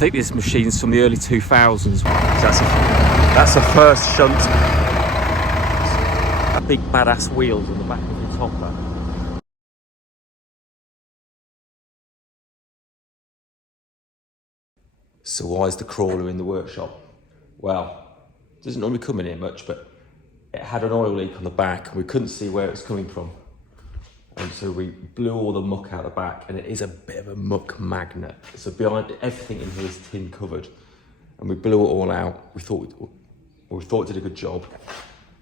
think this machine's from the early 2000s. So that's a first shunt. That big badass wheels on the back of the topper. So why is the crawler in the workshop? Well, it doesn't normally come in here much, but it had an oil leak on the back and we couldn't see where it was coming from. And so we blew all the muck out the back, and it is a bit of a muck magnet. So behind everything in here is tin covered, and we blew it all out. We thought it did a good job,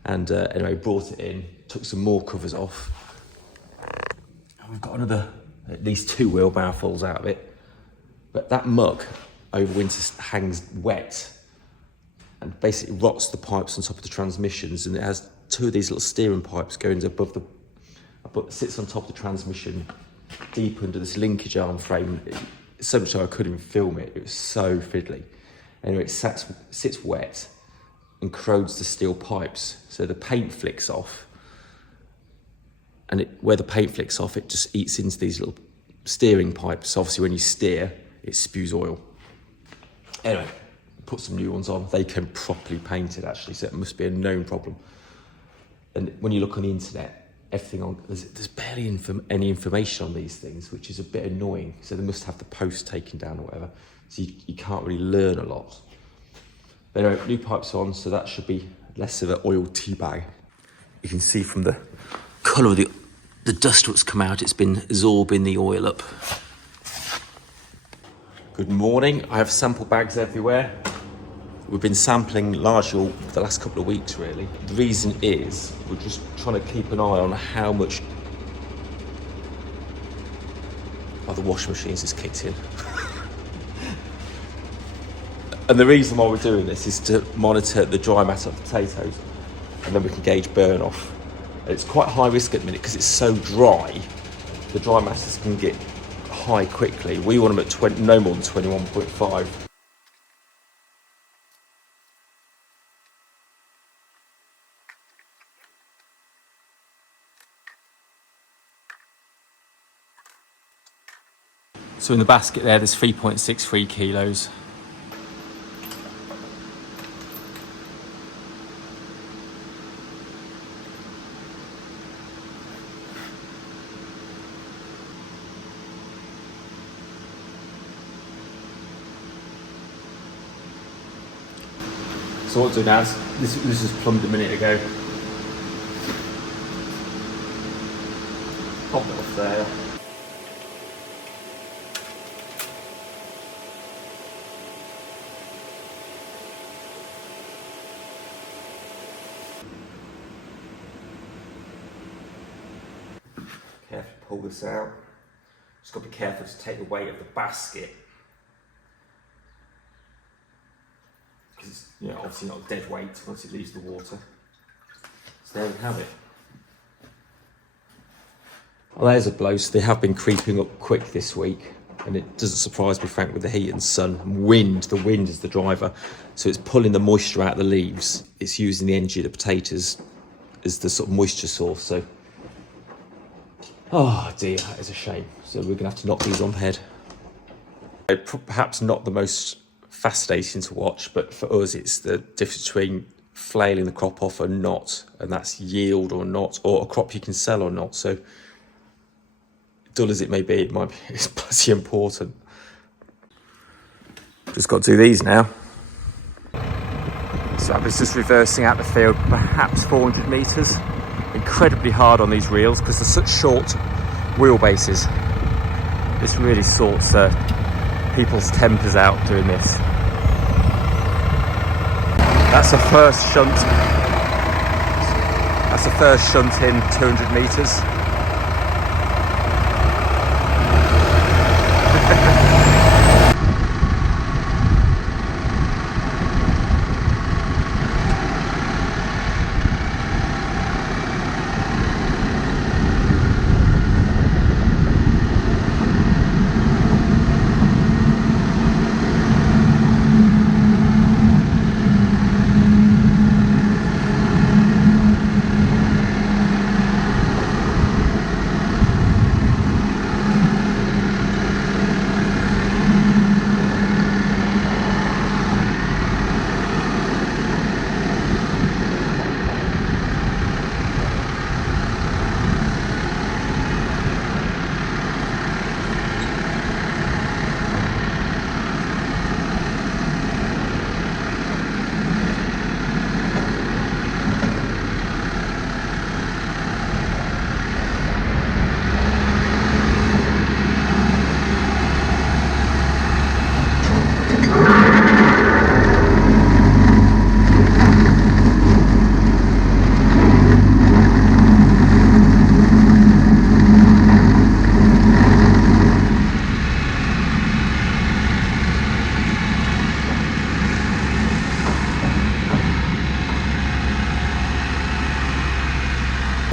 and anyway, brought it in, took some more covers off, and we've got another at least 2 wheelbarrow fulls out of it. But that muck over winter hangs wet and basically rots the pipes on top of the transmissions, and it has 2 of these little steering pipes going above the. But sits on top of the transmission, deep under this linkage arm frame. So much so I couldn't even film it. It was so fiddly. Anyway, it sits wet and corrodes the steel pipes. So the paint flicks off, and where the paint flicks off, it just eats into these little steering pipes. So obviously, when you steer, it spews oil. Anyway, put some new ones on. They came properly painted actually, so it must be a known problem. And when you look on the internet, everything on there's barely any information on these things, which is a bit annoying. So they must have the post taken down or whatever, so you can't really learn a lot. But anyway, new pipes on, so that should be less of an oil tea bag. You can see from the colour of the dust that's come out, it's been absorbing the oil up. Good morning. I have sample bags everywhere. We've been sampling largely for the last couple of weeks, really. The reason is we're just trying to keep an eye on how much. Oh, the washing machine's just kicked in. And the reason why we're doing this is to monitor the dry matter of the potatoes, and then we can gauge burn off. It's quite high risk at the minute because it's so dry. The dry masses can get high quickly. We want them at no more than 21.5. So in the basket there's 3.63 kilos. So what to do now is, this was plumbed a minute ago. Pop it off there. Carefully pull this out. Just got to be careful to take the weight of the basket, because it's, you know, obviously not a dead weight once it leaves the water. So there we have it. Well, there's a blow. So they have been creeping up quick this week, and it doesn't surprise me, Frank, with the heat and sun and wind. The wind is the driver, so it's pulling the moisture out of the leaves. It's using the energy of the potatoes as the sort of moisture source. So, oh dear, that is a shame. So we're gonna have to knock these on the head. Perhaps not the most fascinating to watch, but for us it's the difference between flailing the crop off or not, and that's yield or not, or a crop you can sell or not. So dull as it may be, it's bloody important. Just got to do these now. So I was just reversing out the field, perhaps 400 metres. Incredibly hard on these reels because they're such short wheelbases. This really sorts people's tempers out doing this. That's a first shunt. That's a first shunt in 200 metres.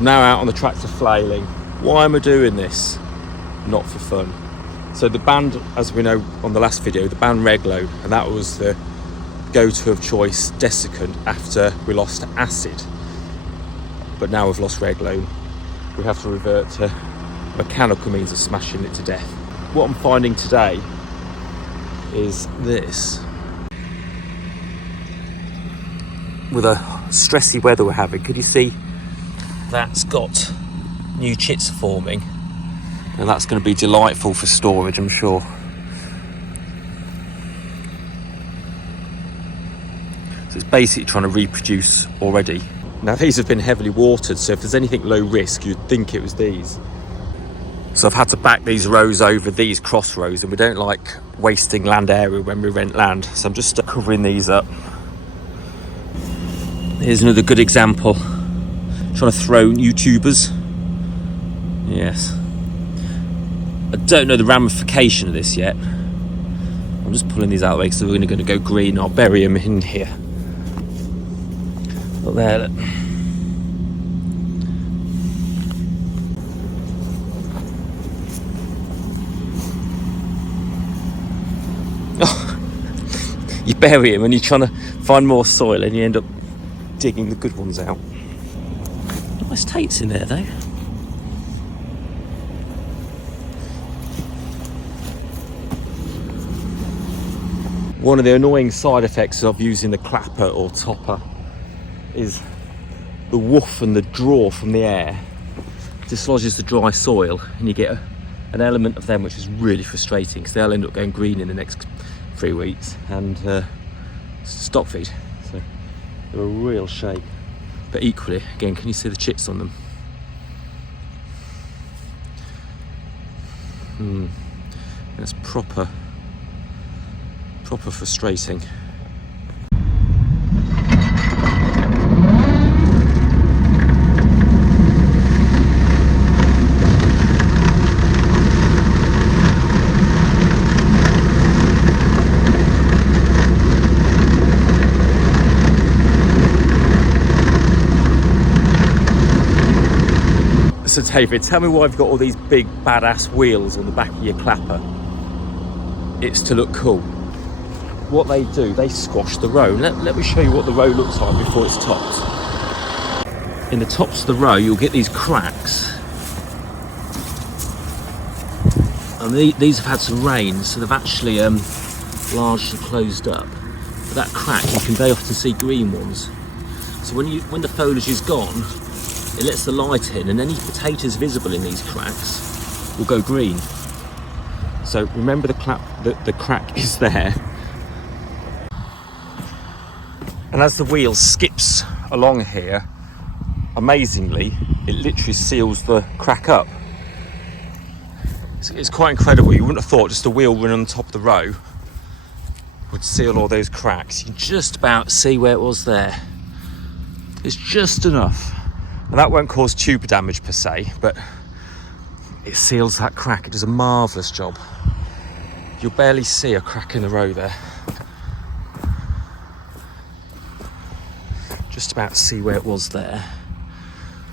now out on the tractor flailing. Why am I doing this? Not for fun. So the band, as we know on the last video, the band Reglo, and that was the go-to of choice desiccant after we lost acid. But now we've lost Reglo, we have to revert to mechanical means of smashing it to death. What I'm finding today is this. With the stressy weather we're having, could you see that's got new chits forming? And that's going to be delightful for storage, I'm sure. So it's basically trying to reproduce already. Now these have been heavily watered, so if there's anything low risk, you'd think it was these. So I've had to back these rows over these cross rows, and we don't like wasting land area when we rent land. So I'm just covering these up. Here's another good example. Trying to throw new tubers. Yes. I don't know the ramification of this yet. I'm just pulling these out of the way because they're going to go green. I'll bury them in here. Look there. Look. Oh, you bury them and you're trying to find more soil and you end up digging the good ones out. Nice tates in there though. One of the annoying side effects of using the clapper or topper is the woof and the draw from the air dislodges the dry soil, and you get an element of them which is really frustrating because they'll end up going green in the next 3 weeks and stock feed. So they're a real shame. But equally, again, can you see the chits on them? That's proper frustrating. So David, tell me why I've got all these big badass wheels on the back of your clapper. It's to look cool. What they do, they squash the row. Let me show you what the row looks like before it's topped. In the tops of the row, you'll get these cracks. And these have had some rain, so they've actually largely closed up. But that crack, you can very often see green ones. So when the foliage is gone, it lets the light in, and any potatoes visible in these cracks will go green. So remember the crack is there. And as the wheel skips along here, amazingly, it literally seals the crack up. It's quite incredible. You wouldn't have thought just a wheel running on top of the row would seal all those cracks. You can just about see where it was there. It's just enough. And that won't cause tuber damage per se, but it seals that crack. It does a marvellous job. You'll barely see a crack in the row there. Just about see where it was there.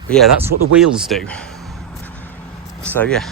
But yeah, that's what the wheels do. So yeah.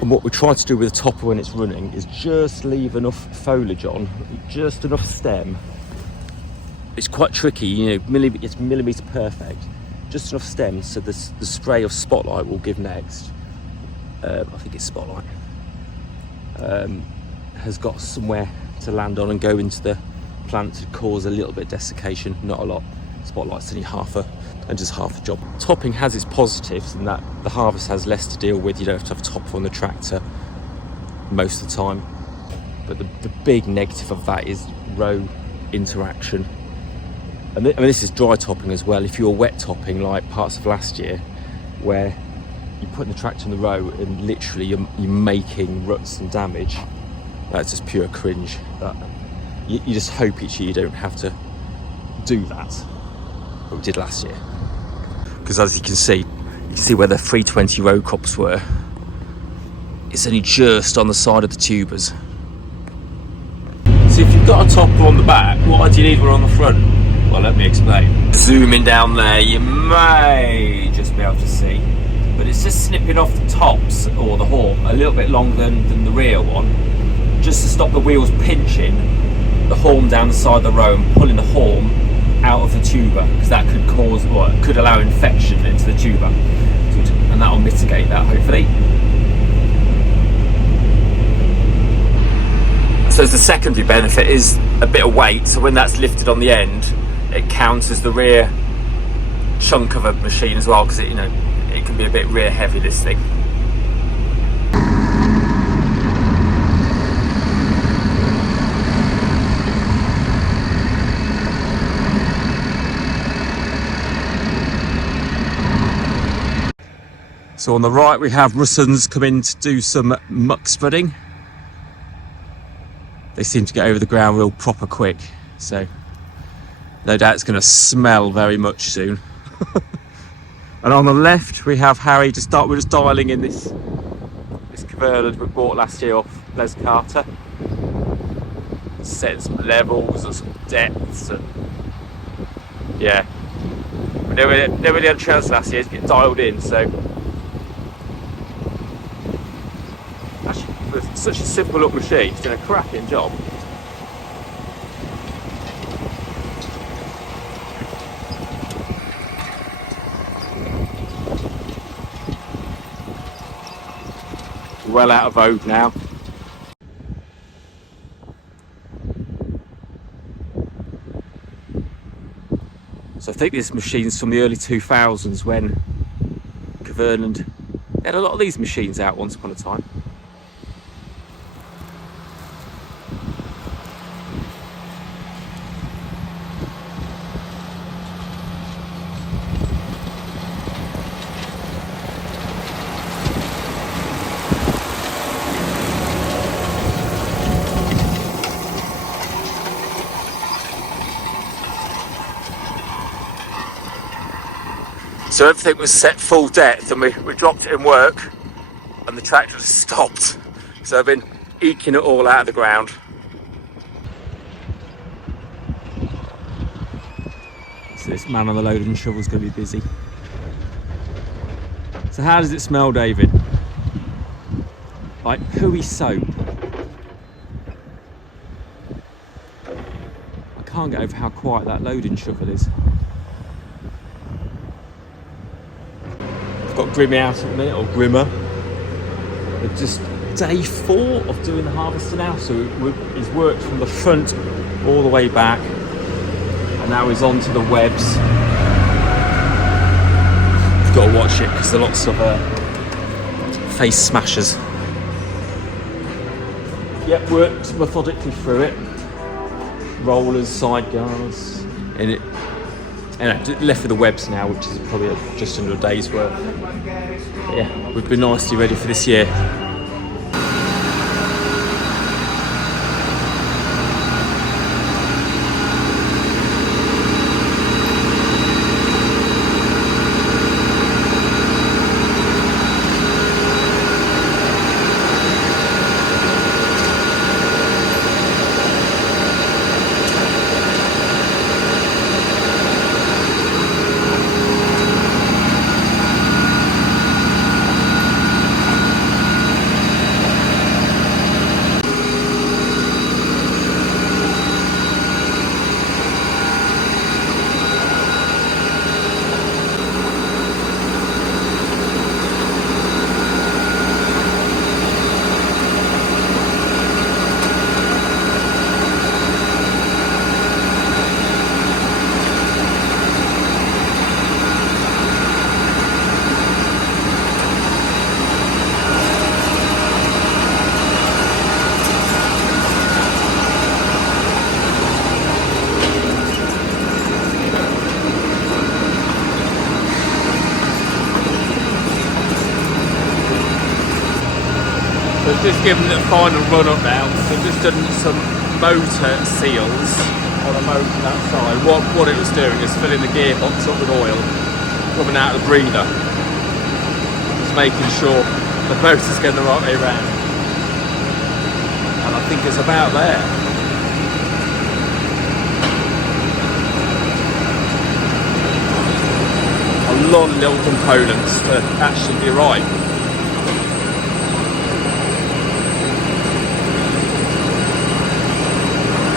And what we try to do with the topper when it's running is just leave enough foliage on, just enough stem. It's quite tricky, you know, it's millimetre perfect. Just enough stem so the spray of Spotlight will give next. I think it's Spotlight. Has got somewhere to land on and go into the plant to cause a little bit of desiccation, not a lot. Spotlight's only half a job. Topping has its positives in that the harvest has less to deal with. You don't have to have a topper on the tractor most of the time. But the big negative of that is row interaction. And this is dry topping as well. If you're wet topping like parts of last year, where you're putting the tractor in the row and literally you're making ruts and damage, That's just pure cringe. But you just hope each year you don't have to do that. But we did last year. Because as you can see where the 320 row crops were. It's only just on the side of the tubers. So if you've got a topper on the back, why do you need one on the front? Well, let me explain. Zooming down there, you may just be able to see, but it's just snipping off the tops or the horn a little bit longer than the rear one, just to stop the wheels pinching the horn down the side of the row and pulling the horn out of the tuber, because that could cause, or it could allow infection into the tuber, and that will mitigate that hopefully. So the secondary benefit is a bit of weight, so when that's lifted on the end, it counts as the rear chunk of a machine as well, because it can be a bit rear heavy, this thing. So on the right we have Russens come in to do some muck spreading. They seem to get over the ground real proper quick, so no doubt it's going to smell very much soon. And on the left we have Harry. We're just dialing in this converter we bought last year off Les Carter. Setting some levels and some depths, and yeah, we never really had a chance last year to get dialed in, so actually with such a simple little machine, it's doing a cracking job. Well out of vogue now. So I think this machine's from the early 2000s, when Caverland had a lot of these machines out once upon a time. So everything was set full depth, and we dropped it in work and the tractor just stopped. So I've been eking it all out of the ground. So this man on the loading shovel is going to be busy. So how does it smell, David? Like hooey soap. I can't get over how quiet that loading shovel is. Got Grimmy out at the minute, or Grimmer. It's just day 4 of doing the harvester now, so he's worked from the front all the way back, and now he's on to the webs. You've got to watch it because there are lots of face smashers. Yep, worked methodically through it. Rollers, side guards, and it. And left with the webs now, which is probably just under a day's work. Yeah, we've been nicely ready for this year. Just giving it a final run up now. So just done some motor seals on a motor that side. What it was doing is filling the gearbox up with oil coming out of the breather. Just making sure the motor's going the right way around. And I think it's about there. A lot of little components to actually be right.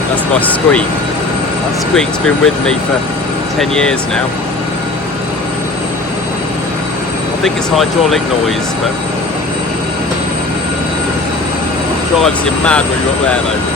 That's my squeak. That squeak's been with me for 10 years now. I think it's hydraulic noise, but it drives you mad when you're up there though.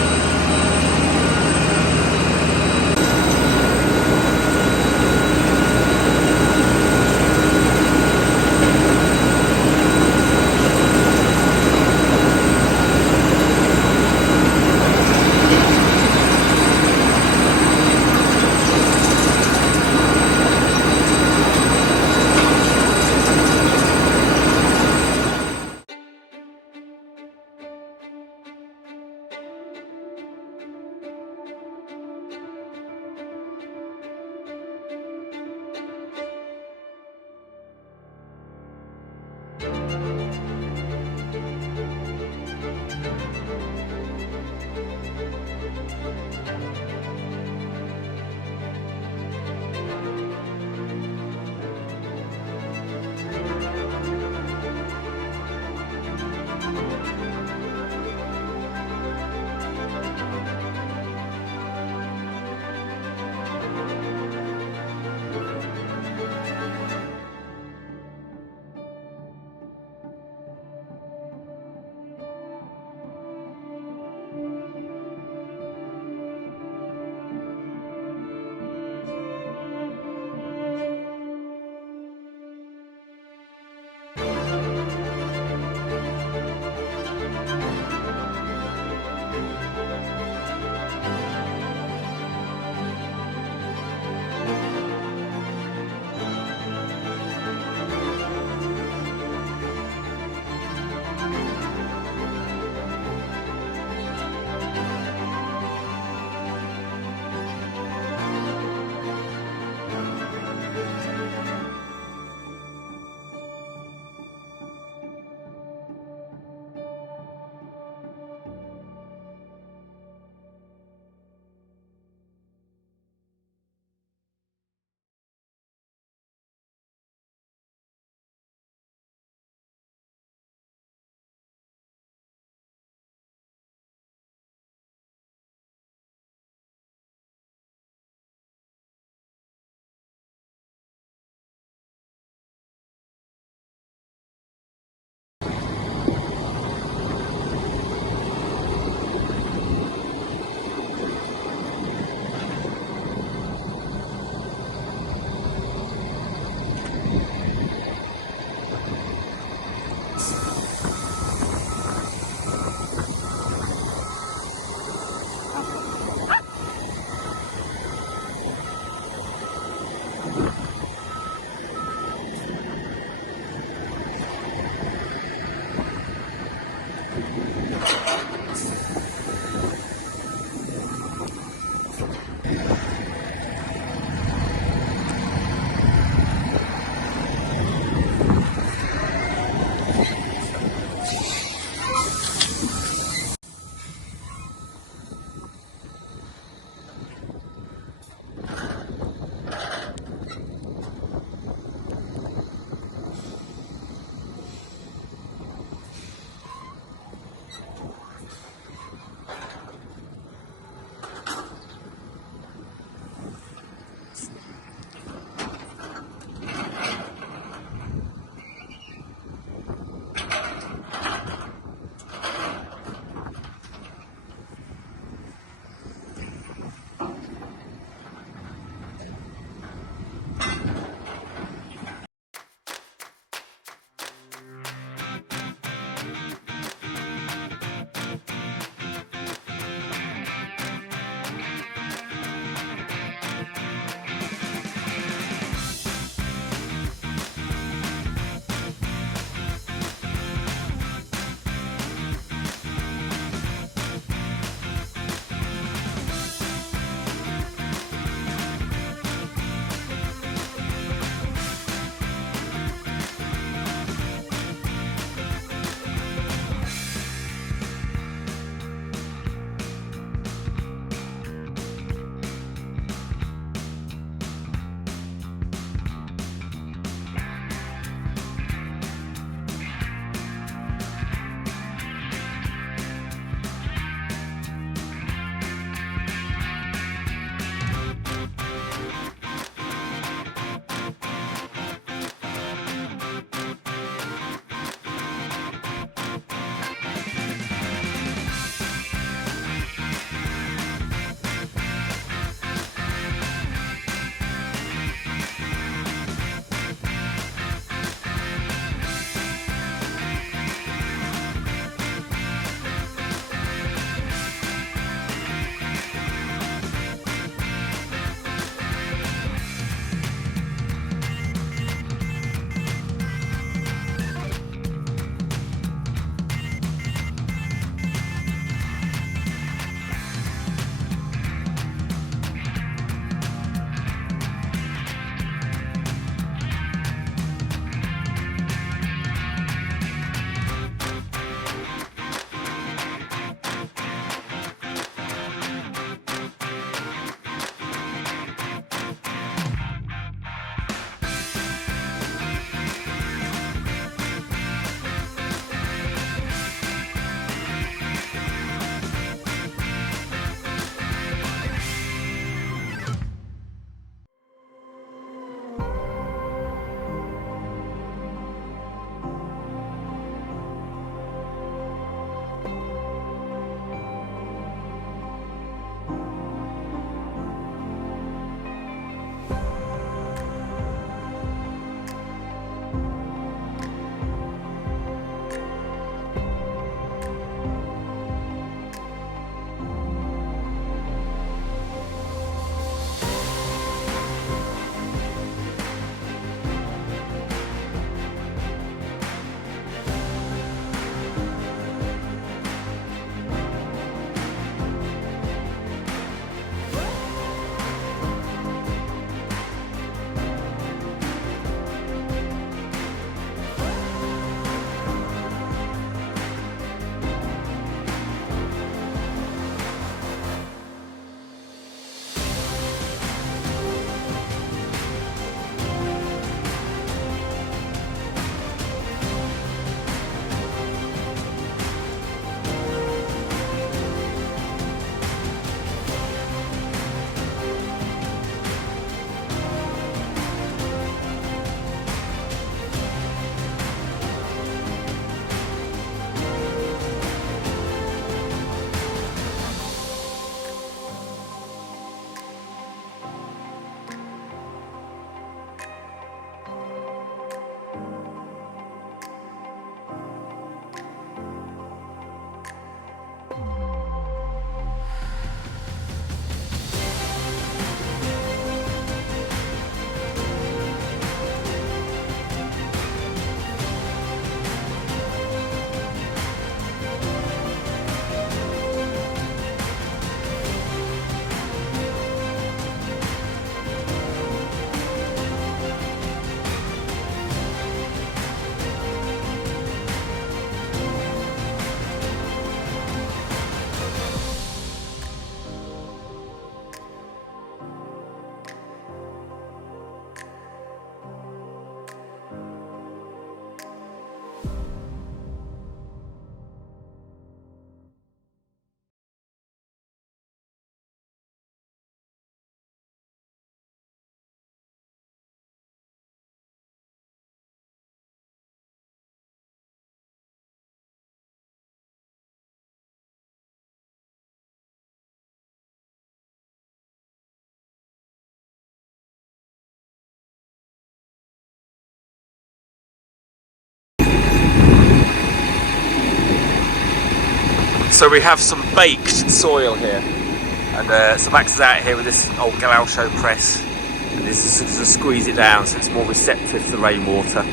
So we have some baked soil here, and so Max is out here with this old Gaucho press, and this is to squeeze it down so it's more receptive to the rainwater,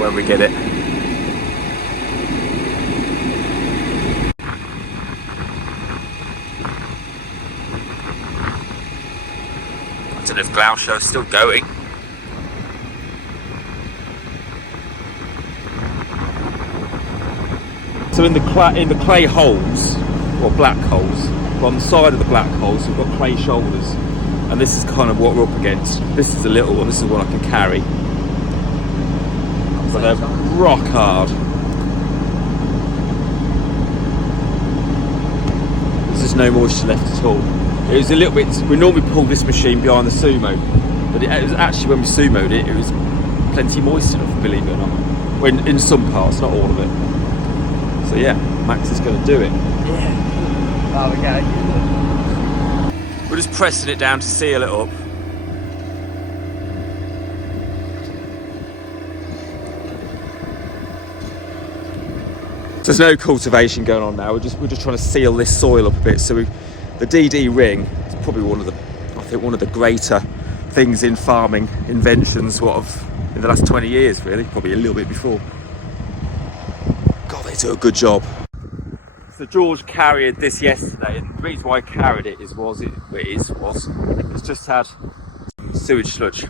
when we get it. I don't know if Gaucho's still going. So in the clay holes, or black holes, on the side of the black holes we've got clay shoulders, and this is kind of what we're up against. This is a little one, this is one I can carry, but they're rock hard. There's no moisture left at all. It was a little bit, we normally pull this machine behind the sumo, but it was actually, when we sumoed it, it was plenty moist enough, believe it or not. When in some parts, not all of it. So yeah, Max is going to do it. Yeah. Oh, we got it. We're just pressing it down to seal it up. There's no cultivation going on now. We're just trying to seal this soil up a bit. So the DD ring is probably one of the greater things in farming inventions in the last 20 years, really, probably a little bit before. God, they do a good job. So George carried this yesterday, and the reason why I carried it it's just had sewage sludge. You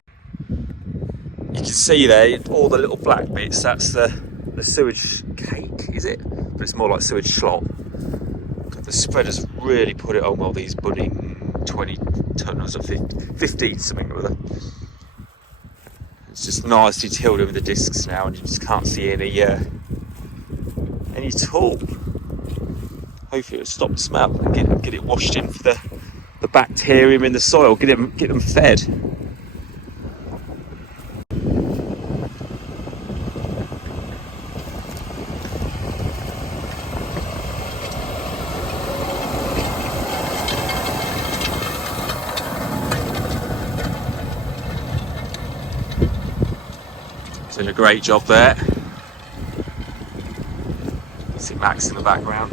can see there all the little black bits. That's the sewage cake, is it? But it's more like sewage slop. The spreaders really put it on. Well, these budding 20 tonnes or 15 something or other. It's just nicely tilled over the discs now, and you just can't see any at all. Hopefully it'll stop the smell and get it washed in for the bacterium in the soil, get them fed. Doing a great job there. See Max in the background.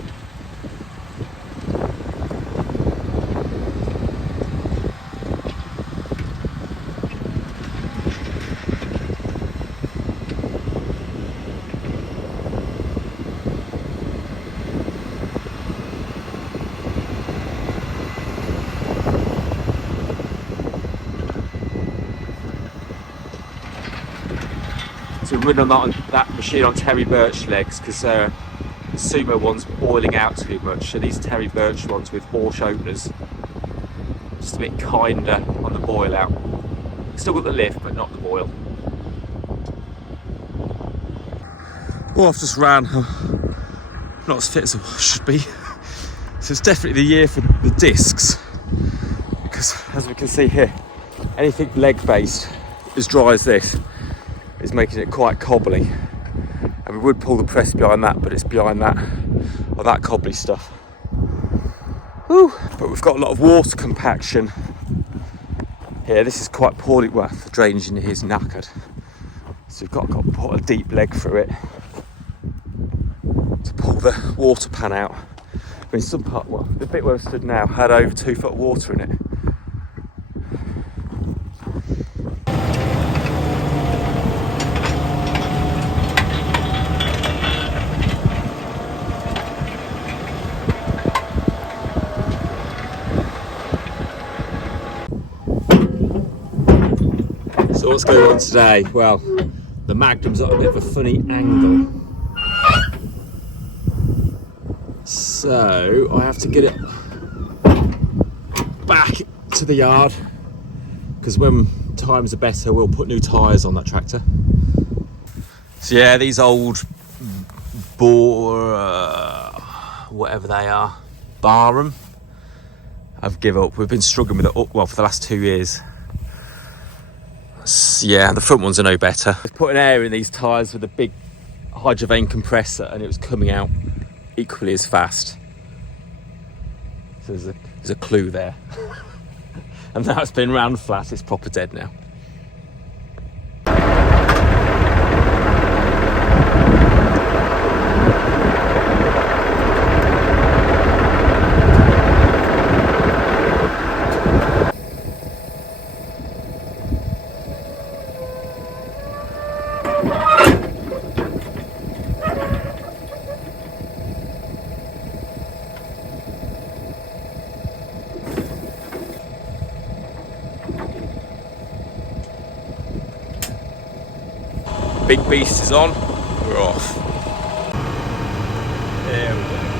So we're running on that machine on Terry Birch legs because the sumo one's boiling out too much. So these Terry Birch ones with Horsch openers, just a bit kinder on the boil out. Still got the lift, but not the boil. Well, I've just ran, not as fit as I should be. So it's definitely the year for the discs, because as we can see here, anything leg based as dry as this is making it quite cobbly, and we would pull the press behind that, but it's behind that cobbly stuff. Woo. But we've got a lot of water compaction here. This is quite poorly, well, the drainage in here is knackered, so we've got to put a deep leg through it to pull the water pan out. I mean, some part, well, the bit where I stood now had over 2 foot of water in it. So what's going on today? Well, the Magnum's at a bit of a funny angle, so I have to get it back to the yard, because when times are better we'll put new tyres on that tractor. So yeah, these old whatever they are, Barham, I've given up. We've been struggling with it, well, for the last 2 years. Yeah, the front ones are no better. I put an air in these tyres with a big hydrovane compressor, and it was coming out equally as fast. So there's a clue there. And now it's been round flat, it's proper dead now. Big beast is on, we're off. There we go.